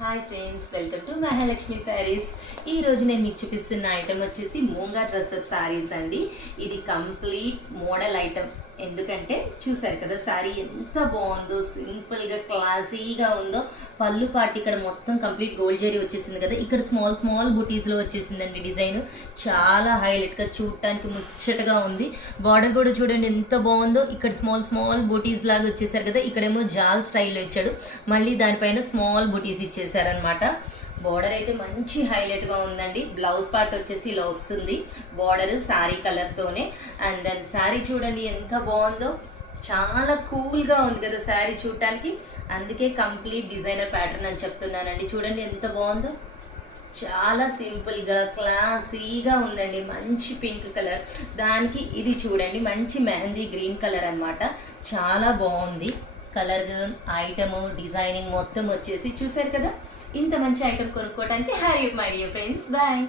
Hi friends, welcome to Mahalakshmi saris. ఈ రోజు నేను మీకు చూపిస్తున్న ఐటమ్ వచ్చేసి మూంగా డ్రెస్సెస్ శారీస్ అండి. ఇది కంప్లీట్ మోడల్ ఐటమ్. ఎందుకంటే చూసారు కదా శారీ ఎంత బాగుందో, సింపుల్ గా క్లాసీగా ఉందో. పళ్ళు పాటి ఇక్కడ మొత్తం కంప్లీట్ గోల్డ్ జరీ వచ్చేసింది కదా, ఇక్కడ స్మాల్ స్మాల్ బుటీస్ లో వచ్చేసిందండి. డిజైన్ చాలా హైలైట్ గా చూడటానికి ముచ్చటగా ఉంది. బార్డర్ కూడా చూడండి ఎంత బాగుందో. ఇక్కడ స్మాల్ స్మాల్ బుటీస్ లాగా వచ్చేసారు కదా, ఇక్కడేమో జాల్ స్టైల్లో ఇచ్చాడు, మళ్ళీ దానిపైన స్మాల్ బుటీస్ ఇచ్చేసారనమాట. బార్డర్ అయితే మంచి హైలైట్ గా ఉందండి. బ్లౌజ్ పార్ట్ వచ్చేసి ఇలా వస్తుంది, బార్డర్ శారీ కలర్ తోనే. అండ్ దెన్ శారీ చూడండి ఎంత బాగుందో, చాలా కూల్ గా ఉంది కదా శారీ చూడటానికి. అందుకే కంప్లీట్ డిజైనర్ ప్యాటర్న్ అని చెప్తున్నానండి. చూడండి ఎంత బాగుందో, చాలా సింపుల్ గా క్లాసీగా ఉందండి. మంచి పింక్ కలర్, దానికి ఇది చూడండి మంచి మెహందీ గ్రీన్ కలర్ అన్నమాట. చాలా బాగుంది కలర్, ఐటమ్, డిజైనింగ్ మొత్తం వచ్చేసి చూసారు కదా. ఇంత మంచి ఐటమ్ కొనుక్కోవడానికి hurry my dear friends, bye.